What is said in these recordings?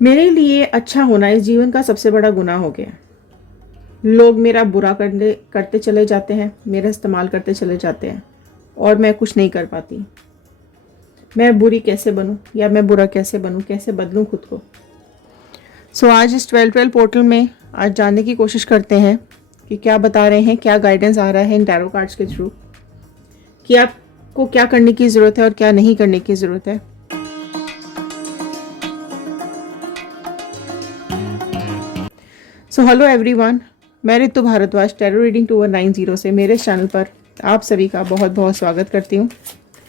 मेरे लिए अच्छा होना इस जीवन का सबसे बड़ा गुनाह हो गया। लोग मेरा बुरा करते चले जाते हैं, मेरा इस्तेमाल करते चले जाते हैं और मैं कुछ नहीं कर पाती। मैं बुरी कैसे बनूं या मैं बुरा कैसे बनूं, कैसे बदलूं खुद को। आज इस 12 पोर्टल में आज जानने की कोशिश करते हैं कि क्या बता रहे हैं, क्या गाइडेंस आ रहा है इन टैरो कार्ड्स के थ्रू, कि आपको क्या करने की ज़रूरत है और क्या नहीं करने की ज़रूरत है। हेलो एवरीवन, मैं रितु भारद्वाज टैरो रीडिंग 2190 से मेरे चैनल पर आप सभी का बहुत बहुत स्वागत करती हूँ।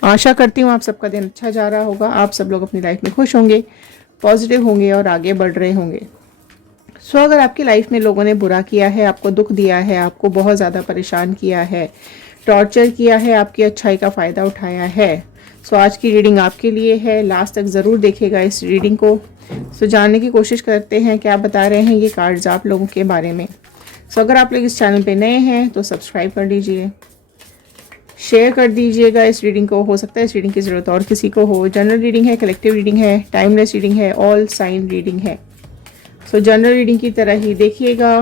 आशा करती हूँ आप सबका दिन अच्छा जा रहा होगा, आप सब लोग अपनी लाइफ में खुश होंगे, पॉजिटिव होंगे और आगे बढ़ रहे होंगे। अगर आपकी लाइफ में लोगों ने बुरा किया है, आपको दुख दिया है, आपको बहुत ज़्यादा परेशान किया है, टॉर्चर किया है, आपकी अच्छाई का फ़ायदा उठाया है, आज की रीडिंग आपके लिए है। लास्ट तक ज़रूर देखिएगा इस रीडिंग को। जानने की कोशिश करते हैं क्या बता रहे हैं ये कार्ड्स आप लोगों के बारे में। अगर आप लोग इस चैनल पे नए हैं तो सब्सक्राइब कर लीजिए, शेयर कर दीजिएगा इस रीडिंग को। हो सकता है इस रीडिंग की ज़रूरत और किसी को हो। जनरल रीडिंग है, कलेक्टिव रीडिंग है, टाइमलेस रीडिंग है, ऑल साइन रीडिंग है। जनरल रीडिंग की तरह ही देखिएगा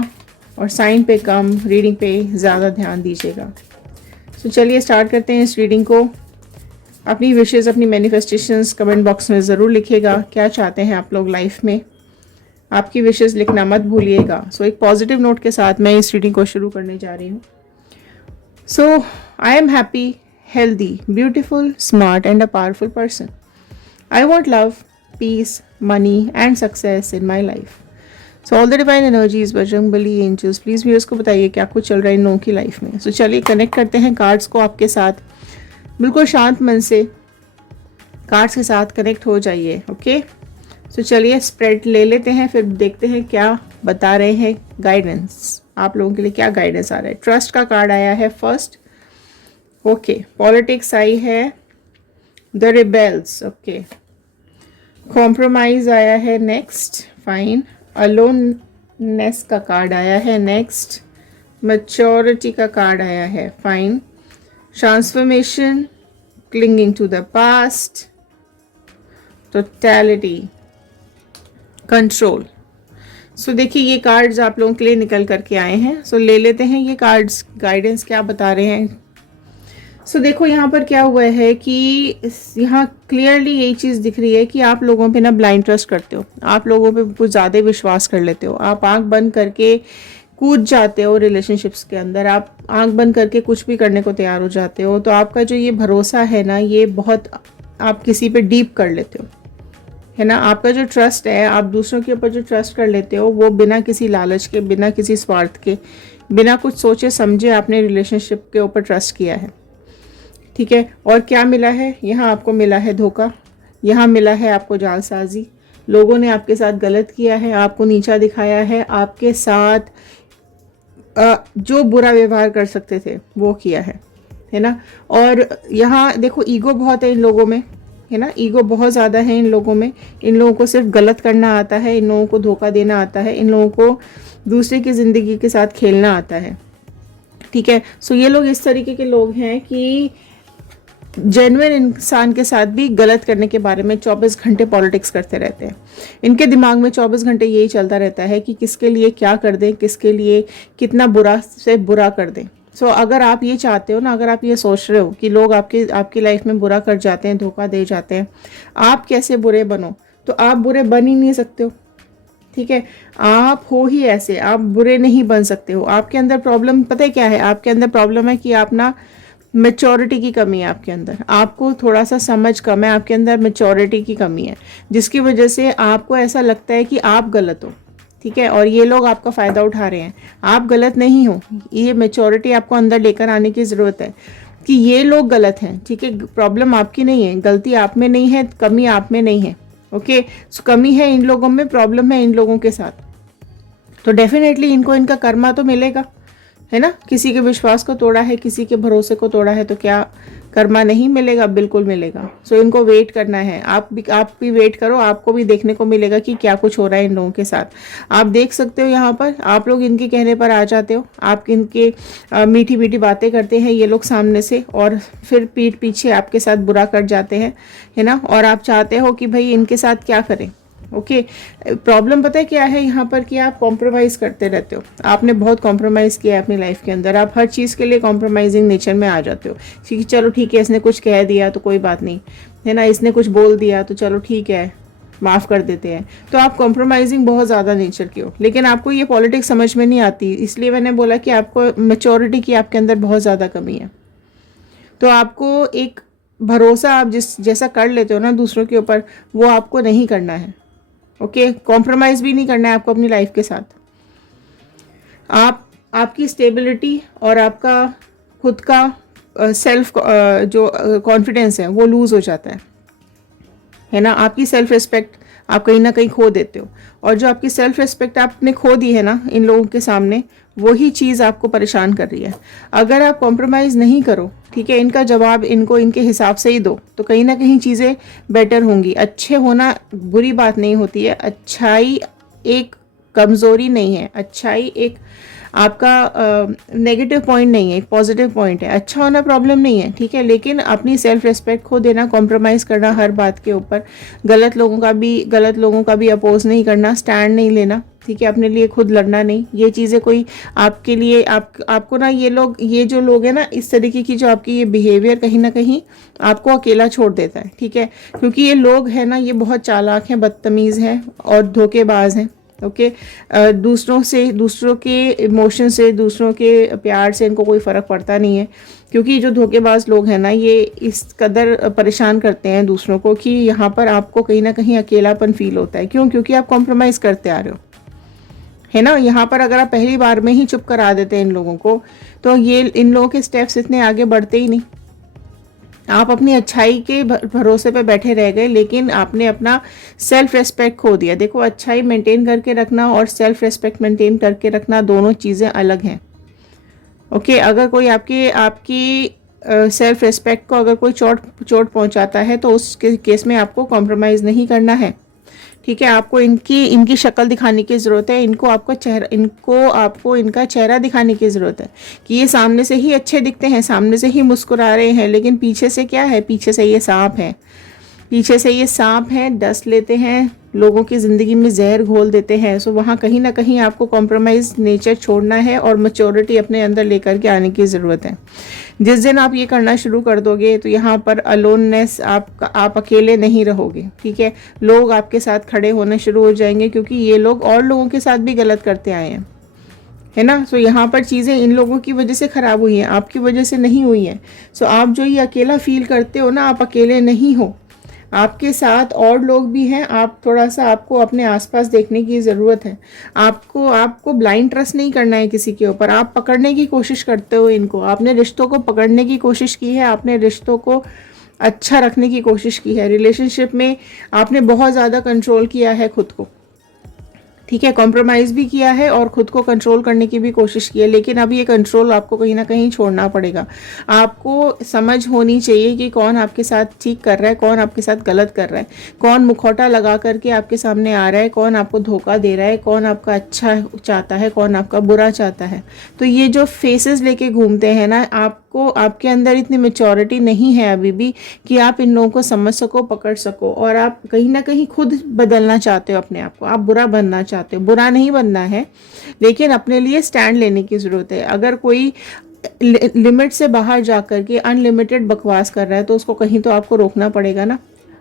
और साइन पे कम, रीडिंग पे ज़्यादा ध्यान दीजिएगा। चलिए स्टार्ट करते हैं इस रीडिंग को। अपनी विशेज़, अपनी मैनिफेस्टेशंस कमेंट बॉक्स में ज़रूर लिखिएगा। क्या चाहते हैं आप लोग लाइफ में, आपकी विशेज़ लिखना मत भूलिएगा। एक पॉजिटिव नोट के साथ मैं इस रीडिंग को शुरू करने जा रही हूँ। I am happy, healthy, beautiful, smart and a powerful person. I want love, peace, money and success in my life. All the divine energies, Bajrangbali, angels, please भी उसको बताइए क्या कुछ चल रहा है इन लोगों की लाइफ में। चलिए कनेक्ट करते हैं कार्ड्स को आपके साथ। बिल्कुल शांत मन से कार्ड्स के साथ कनेक्ट हो जाइए। ओके, चलिए स्प्रेड ले लेते हैं, फिर देखते हैं क्या बता रहे हैं गाइडेंस आप लोगों के लिए। क्या गाइडेंस आ रहा है। ट्रस्ट का कार्ड आया है फर्स्ट। ओके, पॉलिटिक्स आई है, द रिबेल्स। ओके, कॉम्प्रोमाइज आया है नेक्स्ट, फाइन। अलोननेस का कार्ड आया है नेक्स्ट। मैच्योरिटी का कार्ड आया है, fine. Transformation, clinging to the past, totality, control. देखिए ये कार्ड्स आप लोगों के लिए निकल करके आए हैं। ले लेते हैं ये कार्ड्स, गाइडेंस क्या बता रहे हैं। देखो यहाँ पर क्या हुआ है कि यहाँ क्लियरली यही चीज़ दिख रही है कि आप लोगों पे ना ब्लाइंड ट्रस्ट करते हो, आप लोगों पे कुछ ज़्यादा विश्वास कर लेते हो। आप आंख बंद करके कूद जाते हो रिलेशनशिप्स के अंदर, आप आंख बंद करके कुछ भी करने को तैयार हो जाते हो। तो आपका जो ये भरोसा है ना, ये बहुत आप किसी पे डीप कर लेते हो, है ना। आपका जो ट्रस्ट है, आप दूसरों के ऊपर जो ट्रस्ट कर लेते हो, वो बिना किसी लालच के, बिना किसी स्वार्थ के, बिना कुछ सोचे समझे आपने रिलेशनशिप के ऊपर ट्रस्ट किया है। ठीक है, और क्या मिला है यहाँ आपको? मिला है धोखा, यहाँ मिला है आपको जालसाजी। लोगों ने आपके साथ गलत किया है, आपको नीचा दिखाया है, आपके साथ जो बुरा व्यवहार कर सकते थे वो किया है ना। और यहाँ देखो ईगो बहुत है इन लोगों में, है ना। ईगो बहुत ज़्यादा है इन लोगों में। इन लोगों को सिर्फ गलत करना आता है, इन लोगों को धोखा देना आता है, इन लोगों को दूसरे की ज़िंदगी के साथ खेलना आता है। ठीक है, ये लोग इस तरीके के लोग हैं कि जेन्युइन इंसान के साथ भी गलत करने के बारे में 24 घंटे पॉलिटिक्स करते रहते हैं। इनके दिमाग में 24 घंटे यही चलता रहता है कि किसके लिए क्या कर दें, किसके लिए कितना बुरा से बुरा कर दें। अगर आप ये चाहते हो ना, अगर आप ये सोच रहे हो कि लोग आपकी लाइफ में बुरा कर जाते हैं, धोखा दे जाते हैं, आप कैसे बुरे बनो, तो आप बुरे बन ही नहीं सकते हो। ठीक है, आप हो ही ऐसे, आप बुरे नहीं बन सकते हो। आपके अंदर प्रॉब्लम पता है क्या है? आपके अंदर प्रॉब्लम है कि आप ना मैच्योरिटी की कमी है आपके अंदर, आपको थोड़ा सा समझ कम है, आपके अंदर मैच्योरिटी की कमी है, जिसकी वजह से आपको ऐसा लगता है कि आप गलत हो। ठीक है, और ये लोग आपका फ़ायदा उठा रहे हैं। आप गलत नहीं हो, ये मैच्योरिटी आपको अंदर लेकर आने की ज़रूरत है कि ये लोग गलत हैं। ठीक है, प्रॉब्लम आपकी नहीं है, गलती आप में नहीं है, कमी आप में नहीं है। ओके, कमी है इन लोगों में, प्रॉब्लम है इन लोगों के साथ। तो डेफिनेटली इनको इनका कर्मा तो मिलेगा, है ना। किसी के विश्वास को तोड़ा है, किसी के भरोसे को तोड़ा है, तो क्या कर्मा नहीं मिलेगा? बिल्कुल मिलेगा। इनको वेट करना है। आप भी वेट करो, आपको भी देखने को मिलेगा कि क्या कुछ हो रहा है इन लोगों के साथ। आप देख सकते हो यहाँ पर, आप लोग इनके कहने पर आ जाते हो, आप इनके मीठी मीठी बातें करते हैं ये लोग सामने से, और फिर पीठ पीछे आपके साथ बुरा कर जाते हैं, है ना। और आप चाहते हो कि भाई इनके साथ क्या करें, ओके प्रॉब्लम पता है क्या है यहाँ पर कि आप कॉम्प्रोमाइज़ करते रहते हो। आपने बहुत कॉम्प्रोमाइज़ किया है अपनी लाइफ के अंदर, आप हर चीज़ के लिए कॉम्प्रोमाइजिंग नेचर में आ जाते हो कि चलो ठीक है, इसने कुछ कह दिया तो कोई बात नहीं है ना, इसने कुछ बोल दिया तो चलो ठीक है माफ़ कर देते हैं। तो आप कॉम्प्रोमाइजिंग बहुत ज़्यादा नेचर के हो, लेकिन आपको ये पॉलिटिक्स समझ में नहीं आती, इसलिए मैंने बोला कि आपको मैच्योरिटी की आपके अंदर बहुत ज़्यादा कमी है। तो आपको एक भरोसा आप जैसा कर लेते हो ना दूसरों के ऊपर, वो आपको नहीं करना है। ओके कॉम्प्रोमाइज़ भी नहीं करना है आपको अपनी लाइफ के साथ। आपकी स्टेबिलिटी और आपका खुद का सेल्फ जो कॉन्फिडेंस है वो लूज़ हो जाता है ना। आपकी सेल्फ रिस्पेक्ट आप कहीं ना कहीं खो देते हो, और जो आपकी सेल्फ रिस्पेक्ट आपने खो दी है ना इन लोगों के सामने, वही चीज़ आपको परेशान कर रही है। अगर आप कॉम्प्रोमाइज़ नहीं करो, ठीक है, इनका जवाब इनको इनके हिसाब से ही दो, तो कहीं ना कहीं चीज़ें बेटर होंगी। अच्छे होना बुरी बात नहीं होती है, अच्छाई एक कमज़ोरी नहीं है, अच्छाई एक आपका नेगेटिव पॉइंट नहीं है, एक पॉजिटिव पॉइंट है। अच्छा होना प्रॉब्लम नहीं है, ठीक है, लेकिन अपनी सेल्फ रिस्पेक्ट खो देना, कॉम्प्रोमाइज़ करना हर बात के ऊपर, गलत लोगों का भी अपोज नहीं करना, स्टैंड नहीं लेना, ठीक है, अपने लिए खुद लड़ना नहीं, ये चीज़ें कोई आपके लिए आपको ना ये जो लोग हैं ना इस तरीके की जो आपकी ये बिहेवियर कहीं ना कहीं आपको अकेला छोड़ देता है, ठीक है, क्योंकि ये लोग हैं ना ये बहुत चालाक हैं, बदतमीज़ हैं और धोखेबाज हैं। ओके दूसरों के इमोशन से, दूसरों के प्यार से इनको कोई फ़र्क पड़ता नहीं है, क्योंकि जो धोखेबाज लोग हैं ना ये इस कदर परेशान करते हैं दूसरों को कि यहाँ पर आपको कहीं ना कहीं अकेलापन फील होता है। क्यों? क्योंकि आप कॉम्प्रोमाइज़ करते आ रहे हो, है ना। यहाँ पर अगर आप पहली बार में ही चुप करा देते हैं इन लोगों को, तो ये इन लोगों के स्टेप्स इतने आगे बढ़ते ही नहीं। आप अपनी अच्छाई के भरोसे पे बैठे रह गए, लेकिन आपने अपना सेल्फ रेस्पेक्ट खो दिया। देखो अच्छाई मेंटेन करके रखना और सेल्फ रेस्पेक्ट मेंटेन करके रखना दोनों चीज़ें अलग हैं। ओके अगर कोई आपकी सेल्फ रेस्पेक्ट को अगर कोई चोट पहुंचाता है तो उस केस में आपको कॉम्प्रोमाइज़ नहीं करना है, ठीक है। आपको इनकी शक्ल दिखाने की ज़रूरत है, इनको आपको इनका चेहरा दिखाने की ज़रूरत है कि ये सामने से ही अच्छे दिखते हैं, सामने से ही मुस्कुरा रहे हैं, लेकिन पीछे से क्या है, पीछे से ये सांप है, डस लेते हैं, लोगों की ज़िंदगी में जहर घोल देते हैं। सो वहाँ कहीं ना कहीं आपको कॉम्प्रोमाइज़ नेचर छोड़ना है और मैच्योरिटी अपने अंदर लेकर के आने की ज़रूरत है। जिस दिन आप ये करना शुरू कर दोगे तो यहाँ पर अलोननेस, आप अकेले नहीं रहोगे, ठीक है। लोग आपके साथ खड़े होने शुरू हो जाएंगे, क्योंकि ये लोग और लोगों के साथ भी गलत करते आए हैं, है ना। सो यहाँ पर चीज़ें इन लोगों की वजह से ख़राब हुई हैं, आपकी वजह से नहीं हुई हैं। सो आप जो ये अकेला फील करते हो ना, आप अकेले नहीं हो, आपके साथ और लोग भी हैं। आप थोड़ा सा आपको अपने आसपास देखने की ज़रूरत है। आपको ब्लाइंड ट्रस्ट नहीं करना है किसी के ऊपर। आप पकड़ने की कोशिश करते हो इनको, आपने रिश्तों को पकड़ने की कोशिश की है, आपने रिश्तों को अच्छा रखने की कोशिश की है, रिलेशनशिप में आपने बहुत ज़्यादा कंट्रोल किया है खुद को, ठीक है, कॉम्प्रोमाइज़ भी किया है और खुद को कंट्रोल करने की भी कोशिश की है, लेकिन अब ये कंट्रोल आपको कहीं ना कहीं छोड़ना पड़ेगा। आपको समझ होनी चाहिए कि कौन आपके साथ ठीक कर रहा है, कौन आपके साथ गलत कर रहा है, कौन मुखौटा लगा करके आपके सामने आ रहा है, कौन आपको धोखा दे रहा है, कौन आपका अच्छा चाहता है, कौन आपका बुरा चाहता है। तो ये जो फेसेस लेके घूमते हैं ना, आपके अंदर इतनी मेच्योरिटी नहीं है अभी भी कि आप इन लोगों को समझ सको, पकड़ सको, और आप कहीं ना कहीं खुद बदलना चाहते हो अपने आप को, आप बुरा बनना चाहते हो। बुरा नहीं बनना है, लेकिन अपने लिए स्टैंड लेने की ज़रूरत है। अगर कोई लिमिट से बाहर जा कर के अनलिमिटेड बकवास कर रहा है तो उसको कहीं तो आपको रोकना पड़ेगा ना,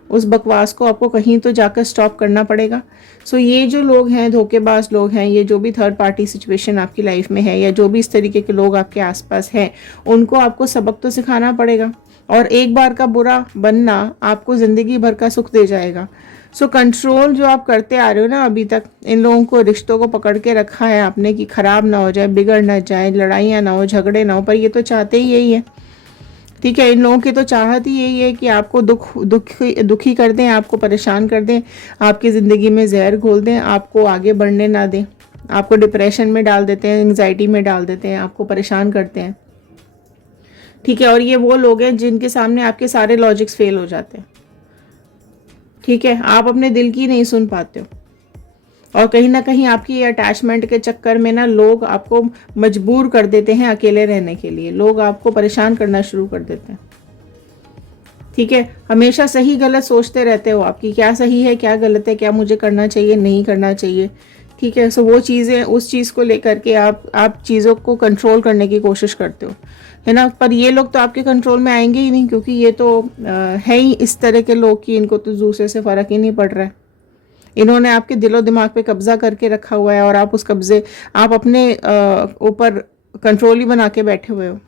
उस बकवास को आपको कहीं तो जाकर स्टॉप करना पड़ेगा। सो ये जो लोग हैं, धोखेबाज लोग हैं, ये जो भी थर्ड पार्टी सिचुएशन आपकी लाइफ में है, या जो भी इस तरीके के लोग आपके आसपास हैं, उनको आपको सबक तो सिखाना पड़ेगा। और एक बार का बुरा बनना आपको ज़िंदगी भर का सुख दे जाएगा। सो कंट्रोल जो आप करते आ रहे हो ना अभी तक, इन लोगों को, रिश्तों को पकड़ के रखा है आपने कि ख़राब ना हो जाए, बिगड़ ना जाए, लड़ाइयाँ ना हो, झगड़े ना हो, पर ये तो चाहते ही यही है, ठीक है। इन लोगों की तो चाहत ही यही है कि आपको दुखी कर दें, आपको परेशान कर दें, आपकी ज़िंदगी में जहर घोल दें, आपको आगे बढ़ने ना दें, आपको डिप्रेशन में डाल देते हैं, एंग्जाइटी में डाल देते हैं, आपको परेशान करते हैं, ठीक है। और ये वो लोग हैं जिनके सामने आपके सारे लॉजिक्स फेल हो जाते हैं, ठीक है। आप अपने दिल की नहीं सुन पाते हो, और कहीं ना कहीं आपकी अटैचमेंट के चक्कर में ना लोग आपको मजबूर कर देते हैं अकेले रहने के लिए, लोग आपको परेशान करना शुरू कर देते हैं, ठीक है, हमेशा सही गलत सोचते रहते हो, आपकी क्या सही है क्या गलत है, क्या मुझे करना चाहिए नहीं करना चाहिए। ठीक है, सो वो चीज़ें, उस चीज़ को लेकर के आप चीज़ों को कंट्रोल करने की कोशिश करते हो, है ना। पर ये लोग तो आपके कंट्रोल में आएंगे ही नहीं, क्योंकि ये तो है ही इस तरह के लोग कि इनको तो दूसरे से फ़र्क ही नहीं पड़ रहा है। इन्होंने आपके दिलो दिमाग पे कब्जा करके रखा हुआ है, और आप उस कब्जे, आप अपने ऊपर कंट्रोल ही बना के बैठे हुए हो,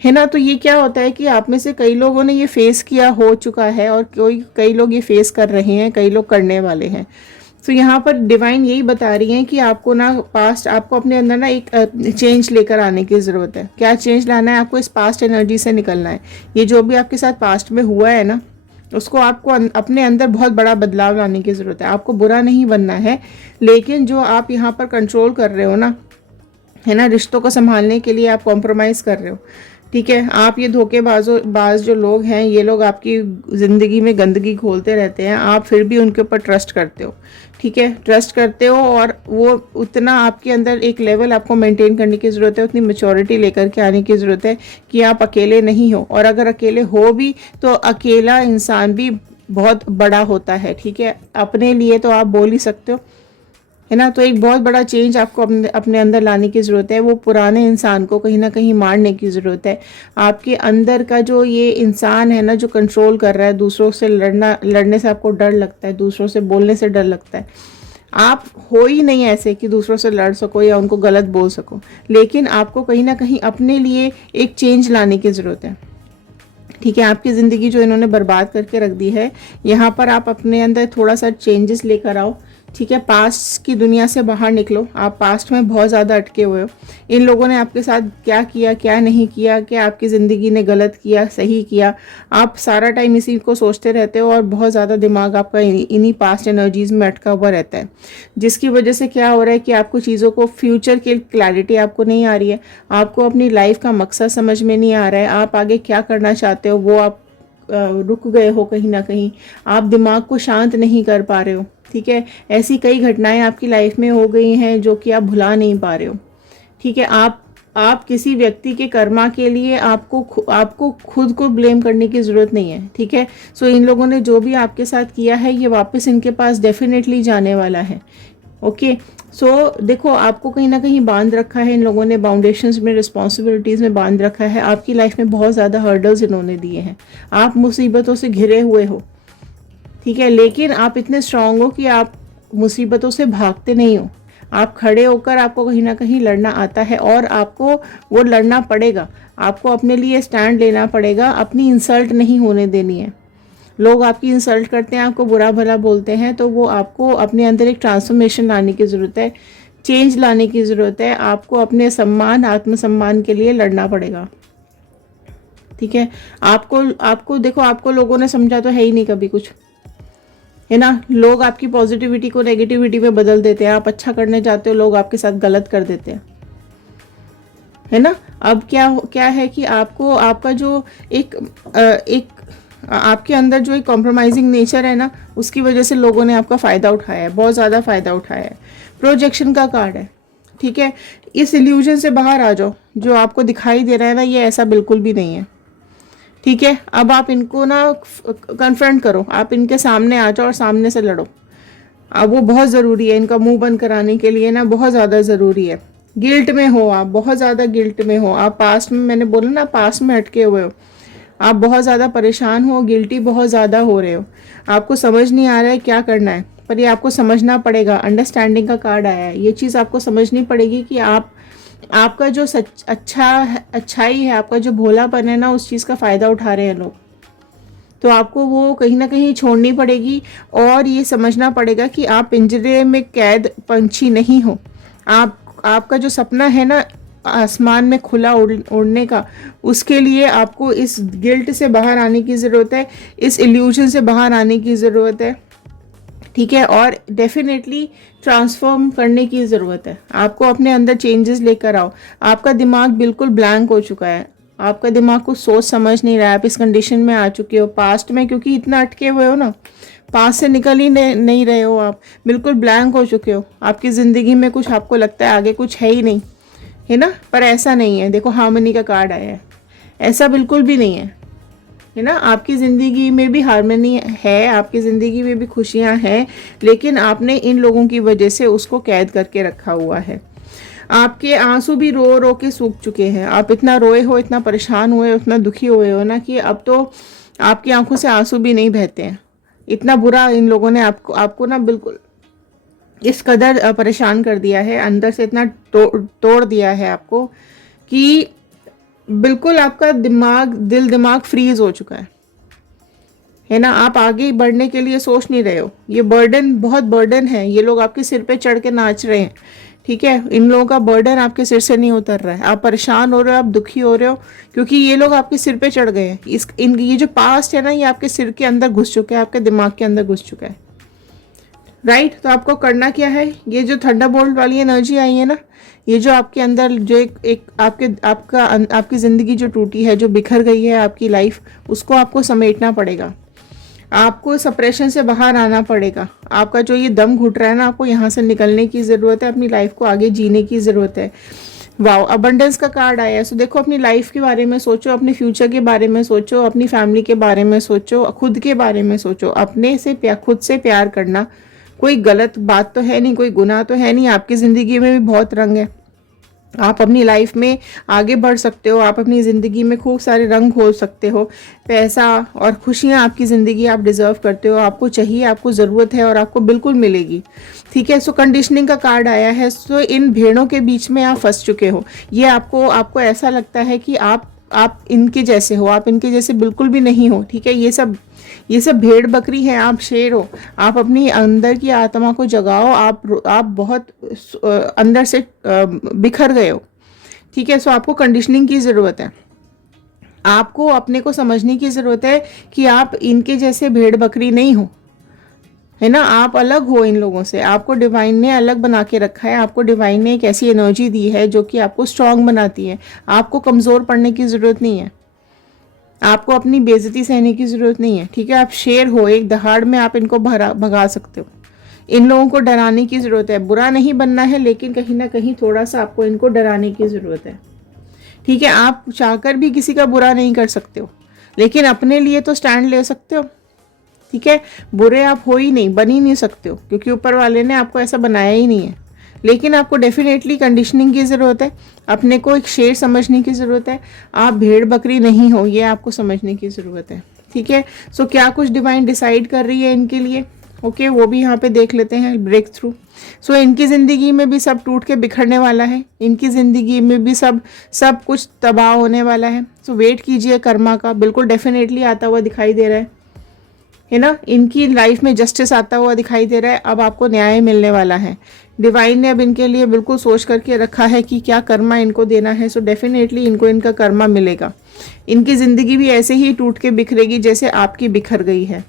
है ना। तो ये क्या होता है कि आप में से कई लोगों ने ये फेस किया हो चुका है, और कई लोग ये फेस कर रहे हैं, कई लोग करने वाले हैं। तो यहाँ पर डिवाइन यही बता रही है कि आपको ना पास्ट, आपको अपने अंदर ना एक चेंज लेकर आने की ज़रूरत है। क्या चेंज लाना है? आपको इस पास्ट एनर्जी से निकलना है। ये जो भी आपके साथ पास्ट में हुआ है ना, उसको आपको अपने अंदर बहुत बड़ा बदलाव लाने की ज़रूरत है। आपको बुरा नहीं बनना है, लेकिन जो आप यहाँ पर कंट्रोल कर रहे हो ना, है ना, रिश्तों को संभालने के लिए आप कॉम्प्रोमाइज़ कर रहे हो। ठीक है, आप ये बाज जो लोग हैं, ये लोग आपकी ज़िंदगी में गंदगी घोलते रहते हैं, आप फिर भी उनके ऊपर ट्रस्ट करते हो। ठीक है, ट्रस्ट करते हो, और वो उतना आपके अंदर एक लेवल आपको मेंटेन करने की ज़रूरत है, उतनी मैच्योरिटी लेकर के आने की ज़रूरत है कि आप अकेले नहीं हो। और अगर अकेले हो भी तो अकेला इंसान भी बहुत बड़ा होता है। ठीक है, अपने लिए तो आप बोल ही सकते हो, है ना। तो एक बहुत बड़ा चेंज आपको अपने अंदर लाने की ज़रूरत है। वो पुराने इंसान को कहीं ना कहीं मारने की ज़रूरत है। आपके अंदर का जो ये इंसान है ना, जो कंट्रोल कर रहा है, दूसरों से लड़ने से आपको डर लगता है, दूसरों से बोलने से डर लगता है। आप हो ही नहीं ऐसे कि दूसरों से लड़ सको या उनको गलत बोल सको, लेकिन आपको कहीं ना कहीं अपने लिए एक चेंज लाने की ज़रूरत है। ठीक है, आपकी ज़िंदगी जो इन्होंने बर्बाद करके रख दी है, यहाँ पर आप अपने अंदर थोड़ा सा चेंजेस लेकर आओ। ठीक है, पास्ट की दुनिया से बाहर निकलो। आप पास्ट में बहुत ज़्यादा अटके हुए हो। इन लोगों ने आपके साथ क्या किया क्या नहीं किया, क्या आपकी ज़िंदगी ने गलत किया सही किया, आप सारा टाइम इसी को सोचते रहते हो, और बहुत ज़्यादा दिमाग आपका इन्हीं पास्ट एनर्जीज में अटका हुआ रहता है, जिसकी वजह से क्या हो रहा है कि आपको चीज़ों को, फ्यूचर की क्लैरिटी आपको नहीं आ रही है, आपको अपनी लाइफ का मकसद समझ में नहीं आ रहा है, आप आगे क्या करना चाहते हो वो आप रुक गए हो कहीं ना कहीं, आप दिमाग को शांत नहीं कर पा रहे हो। ठीक है, ऐसी कई घटनाएं आपकी लाइफ में हो गई हैं जो कि आप भुला नहीं पा रहे हो। ठीक है, आप किसी व्यक्ति के कर्मा के लिए आपको खुद को ब्लेम करने की ज़रूरत नहीं है। ठीक है, सो इन लोगों ने जो भी आपके साथ किया है, ये वापस इनके पास डेफिनेटली जाने वाला है। ओके, सो देखो, आपको कहीं ना कहीं बांध रखा है इन लोगों ने, बाउंडेशंस में, रिस्पॉन्सिबिलिटीज़ में बांध रखा है। आपकी लाइफ में बहुत ज़्यादा हर्डल्स इन्होंने दिए हैं, आप मुसीबतों से घिरे हुए हो। ठीक है, लेकिन आप इतने स्ट्रांग हो कि आप मुसीबतों से भागते नहीं हो। आप खड़े होकर, आपको कहीं ना कहीं लड़ना आता है, और आपको वो लड़ना पड़ेगा। आपको अपने लिए स्टैंड लेना पड़ेगा, अपनी इंसल्ट नहीं होने देनी है। लोग आपकी इंसल्ट करते हैं, आपको बुरा भला बोलते हैं, तो वो आपको अपने अंदर एक ट्रांसफॉर्मेशन लाने की ज़रूरत है, चेंज लाने की ज़रूरत है। आपको अपने सम्मान, आत्मसम्मान के लिए लड़ना पड़ेगा। ठीक है, आपको देखो, आपको लोगों ने समझा तो है ही नहीं कभी कुछ, है ना। लोग आपकी पॉजिटिविटी को नेगेटिविटी में बदल देते हैं। आप अच्छा करने जाते हो, लोग आपके साथ गलत कर देते हैं, है ना। अब क्या है कि आपको, आपका जो एक आपके अंदर जो एक कॉम्प्रोमाइजिंग नेचर है ना, उसकी वजह से लोगों ने आपका फ़ायदा उठाया है, बहुत ज़्यादा फ़ायदा उठाया है। प्रोजेक्शन का कार्ड है। ठीक है, इस इल्यूजन से बाहर आ जाओ। जो आपको दिखाई दे रहा है ना, ये ऐसा बिल्कुल भी नहीं है। ठीक है, अब आप इनको ना कन्फ्रंट करो, आप इनके सामने आ जाओ और सामने से लड़ो। अब वो बहुत ज़रूरी है, इनका मुंह बंद कराने के लिए ना, बहुत ज़्यादा ज़रूरी है। गिल्ट में हो आप, बहुत ज़्यादा गिल्ट में हो आप, पास्ट में, मैंने बोला ना, पास्ट में अटके हुए हो आप, बहुत ज़्यादा परेशान हो, गिल्टी बहुत ज़्यादा हो रहे हो, आपको समझ नहीं आ रहा है क्या करना है, पर ये आपको समझना पड़ेगा। अंडरस्टैंडिंग का कार्ड आया है, ये चीज़ आपको समझनी पड़ेगी कि आपका जो अच्छाई है, आपका जो भोलापन है ना, उस चीज़ का फ़ायदा उठा रहे हैं लोग। तो आपको वो कहीं ना कहीं छोड़नी पड़ेगी, और ये समझना पड़ेगा कि आप पिंजरे में कैद पंछी नहीं हो। आपका जो सपना है ना, आसमान में खुला उड़ने का, उसके लिए आपको इस गिल्ट से बाहर आने की ज़रूरत है, इस इल्यूजन से बाहर आने की ज़रूरत है। ठीक है, और डेफिनेटली ट्रांसफॉर्म करने की ज़रूरत है। आपको अपने अंदर चेंजेस लेकर आओ। आपका दिमाग बिल्कुल ब्लैंक हो चुका है, आपका दिमाग कुछ सोच समझ नहीं रहा है। आप इस कंडीशन में आ चुके हो पास्ट में, क्योंकि इतना अटके हुए हो ना, पास से निकल ही नहीं रहे हो, आप बिल्कुल ब्लैंक हो चुके हो। आपकी ज़िंदगी में कुछ, आपको लगता है आगे कुछ है ही नहीं, है ना, पर ऐसा नहीं है। देखो, हार्मनी का कार्ड आया है, ऐसा बिल्कुल भी नहीं है। है ना। आपकी ज़िंदगी में भी हार्मनी है, आपकी ज़िंदगी में भी खुशियाँ हैं, लेकिन आपने इन लोगों की वजह से उसको कैद करके रखा हुआ है। आपके आंसू भी रो रो के सूख चुके हैं। आप इतना रोए हो, इतना परेशान हुए, इतना दुखी हुए हो ना कि अब तो आपकी आंखों से आंसू भी नहीं बहते हैं। इतना बुरा इन लोगों ने आपको ना बिल्कुल इस कदर परेशान कर दिया है, अंदर से इतना तोड़ दिया है आपको कि बिल्कुल आपका दिल दिमाग फ्रीज हो चुका है ना। आप आगे बढ़ने के लिए सोच नहीं रहे हो। ये बर्डन, बहुत बर्डन है। ये लोग आपके सिर पे चढ़ के नाच रहे हैं, ठीक है। इन लोगों का बर्डन आपके सिर से नहीं उतर रहा है। आप परेशान हो रहे हो, आप दुखी हो रहे हो, क्योंकि ये लोग आपके सिर पे चढ़ गए हैं। ये जो पास्ट है ना, ये आपके सिर के अंदर घुस चुका है, आपके दिमाग के अंदर घुस चुका है, राइट। तो आपको करना क्या है, ये जो थंडरबोल्ट वाली एनर्जी आई है ना, ये जो आपके अंदर जो एक आपकी ज़िंदगी जो टूटी है, जो बिखर गई है आपकी लाइफ, उसको आपको समेटना पड़ेगा। आपको सप्रेशन से बाहर आना पड़ेगा। आपका जो ये दम घुट रहा है ना, आपको यहाँ से निकलने की ज़रूरत है। अपनी लाइफ को आगे जीने की ज़रूरत है। वाओ, अबंडेंस का कार्ड आया है। सो देखो, अपनी लाइफ के बारे में सोचो, अपने फ्यूचर के बारे में सोचो, अपनी फैमिली के बारे में सोचो, खुद के बारे में सोचो। अपने से खुद से प्यार करना कोई गलत बात तो है नहीं, कोई गुनाह तो है नहीं। आपकी ज़िंदगी में भी बहुत रंग है। आप अपनी लाइफ में आगे बढ़ सकते हो। आप अपनी ज़िंदगी में खूब सारे रंग खोल सकते हो। पैसा और खुशियाँ आपकी ज़िंदगी आप डिज़र्व करते हो। आपको चाहिए, आपको ज़रूरत है और आपको बिल्कुल मिलेगी, ठीक है। सो कंडीशनिंग का कार्ड आया है। सो इन भेड़ों के बीच में आप फंस चुके हो। ये आपको ऐसा लगता है कि आप इनके जैसे हो, आप इनके जैसे बिल्कुल भी नहीं हो, ठीक है। ये सब भेड़ बकरी है, आप शेर हो। आप अपनी अंदर की आत्मा को जगाओ। आप बहुत अंदर से बिखर गए हो, ठीक है। सो आपको कंडीशनिंग की ज़रूरत है। आपको अपने को समझने की ज़रूरत है कि आप इनके जैसे भेड़ बकरी नहीं हो, है ना। आप अलग हो इन लोगों से। आपको डिवाइन ने अलग बना के रखा है। आपको डिवाइन ने एक ऐसी एनर्जी दी है जो कि आपको स्ट्रांग बनाती है। आपको कमज़ोर पड़ने की ज़रूरत नहीं है। आपको अपनी बेइज्जती सहने की ज़रूरत नहीं है, ठीक है। आप शेर हो, एक दहाड़ में आप इनको भगा सकते हो। इन लोगों को डराने की ज़रूरत है। बुरा नहीं बनना है, लेकिन कहीं ना कहीं थोड़ा सा आपको इनको डराने की ज़रूरत है, ठीक है। आप चाहकर भी किसी का बुरा नहीं कर सकते हो, लेकिन अपने लिए तो स्टैंड ले सकते हो, ठीक है। बुरे आप हो ही नहीं, बन ही नहीं सकते हो, क्योंकि ऊपर वाले ने आपको ऐसा बनाया ही नहीं है। लेकिन आपको डेफिनेटली कंडीशनिंग की ज़रूरत है। अपने को एक शेर समझने की ज़रूरत है। आप भेड़ बकरी नहीं हो, ये आपको समझने की ज़रूरत है, ठीक है। सो क्या कुछ डिवाइन डिसाइड कर रही है इनके लिए, ओके, वो भी यहाँ पे देख लेते हैं। Break through. सो इनकी ज़िंदगी में भी सब टूट के बिखरने वाला है। इनकी ज़िंदगी में भी सब कुछ तबाह होने वाला है। सो वेट कीजिए कर्मा का, बिल्कुल डेफिनेटली आता हुआ दिखाई दे रहा है ना। इनकी लाइफ में जस्टिस आता हुआ दिखाई दे रहा है। अब आपको न्याय मिलने वाला है। डिवाइन ने अब इनके लिए बिल्कुल सोच करके रखा है कि क्या कर्मा इनको देना है। सो डेफिनेटली इनको इनका कर्मा मिलेगा। इनकी ज़िंदगी भी ऐसे ही टूट के बिखरेगी जैसे आपकी बिखर गई है,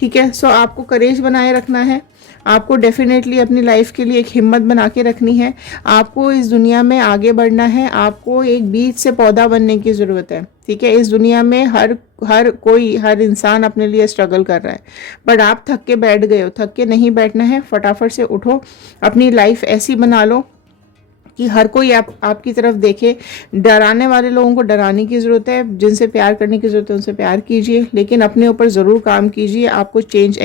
ठीक है। सो आपको करेज बनाए रखना है। आपको डेफिनेटली अपनी लाइफ के लिए एक हिम्मत बना के रखनी है। आपको इस दुनिया में आगे बढ़ना है। आपको एक बीज से पौधा बनने की ज़रूरत है, ठीक है। इस दुनिया में हर इंसान अपने लिए स्ट्रगल कर रहा है, बट आप थक के बैठ गए हो। थक के नहीं बैठना है, फटाफट से उठो। अपनी लाइफ ऐसी बना लो कि हर कोई आपकी तरफ देखे। डराने वाले लोगों को डराने की ज़रूरत है। जिनसे प्यार करने की ज़रूरत है उनसे प्यार कीजिए, लेकिन अपने ऊपर ज़रूर काम कीजिए। आपको चेंज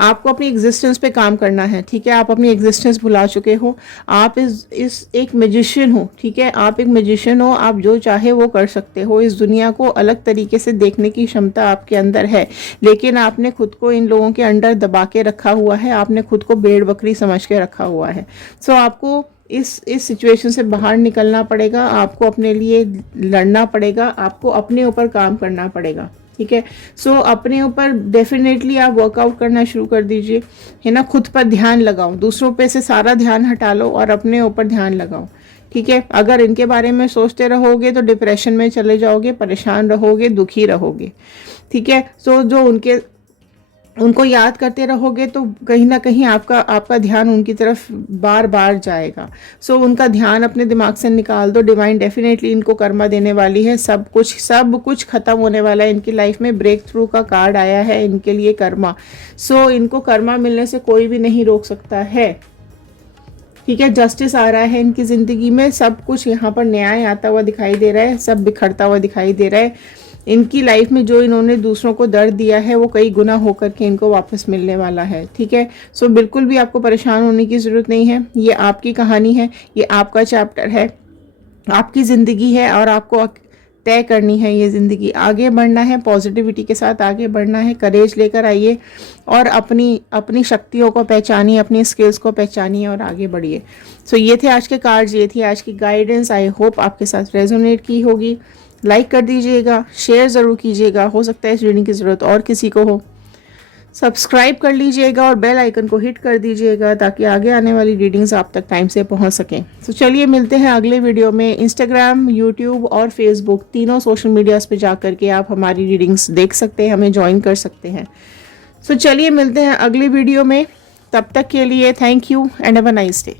आपको अपनी एग्जिस्टेंस पे काम करना है, ठीक है। आप अपनी एग्जिस्टेंस भुला चुके हो। आप इस एक मैजिशियन हो, ठीक है। आप एक मैजिशियन हो। आप जो चाहे वो कर सकते हो। इस दुनिया को अलग तरीके से देखने की क्षमता आपके अंदर है, लेकिन आपने खुद को इन लोगों के अंडर दबा के रखा हुआ है। आपने खुद को भेड़ बकरी समझ के रखा हुआ है। सो आपको इस सिचुएशन से बाहर निकलना पड़ेगा। आपको अपने लिए लड़ना पड़ेगा। आपको अपने ऊपर काम करना पड़ेगा, ठीक है। सो अपने ऊपर डेफिनेटली आप वर्कआउट करना शुरू कर दीजिए, है ना। खुद पर ध्यान लगाओ। दूसरों पे से सारा ध्यान हटा लो और अपने ऊपर ध्यान लगाओ, ठीक है। अगर इनके बारे में सोचते रहोगे तो डिप्रेशन में चले जाओगे, परेशान रहोगे, दुखी रहोगे, ठीक है। सो जो उनको याद करते रहोगे तो कहीं ना कहीं आपका ध्यान उनकी तरफ बार बार जाएगा। सो उनका ध्यान अपने दिमाग से निकाल दो। डिवाइन डेफिनेटली इनको कर्मा देने वाली है। सब कुछ खत्म होने वाला है इनकी लाइफ में। ब्रेक थ्रू का कार्ड आया है इनके लिए, कर्मा। सो इनको कर्मा मिलने से कोई भी नहीं रोक सकता है, ठीक है। जस्टिस आ रहा है इनकी ज़िंदगी में। सब कुछ यहाँ पर न्याय आता हुआ दिखाई दे रहा है। सब बिखरता हुआ दिखाई दे रहा है। इनकी लाइफ में जो इन्होंने दूसरों को दर्द दिया है वो कई गुना होकर के इनको वापस मिलने वाला है, ठीक है। सो बिल्कुल भी आपको परेशान होने की ज़रूरत नहीं है। ये आपकी कहानी है, ये आपका चैप्टर है, आपकी ज़िंदगी है और आपको तय करनी है ये ज़िंदगी। आगे बढ़ना है, पॉजिटिविटी के साथ आगे बढ़ना है, करेज लेकर आइए और अपनी शक्तियों को पहचानिए, अपनी स्किल्स को पहचानिए और आगे बढ़िए। सो ये थे आज के कार्ड्स, ये थी आज की गाइडेंस। आई होप आपके साथ रेजोनेट की होगी। लाइक कर दीजिएगा, शेयर ज़रूर कीजिएगा, हो सकता है इस रीडिंग की ज़रूरत और किसी को हो। सब्सक्राइब कर लीजिएगा और बेल आइकन को हिट कर दीजिएगा ताकि आगे आने वाली रीडिंग्स आप तक टाइम से पहुंच सकें। तो चलिए मिलते हैं अगले वीडियो में। इंस्टाग्राम, यूट्यूब और फेसबुक तीनों सोशल मीडियाज़ पे जा करके आप हमारी रीडिंग्स देख सकते हैं, हमें ज्वाइन कर सकते हैं। सो चलिए मिलते हैं अगले वीडियो में। तब तक के लिए thank you and have a nice day.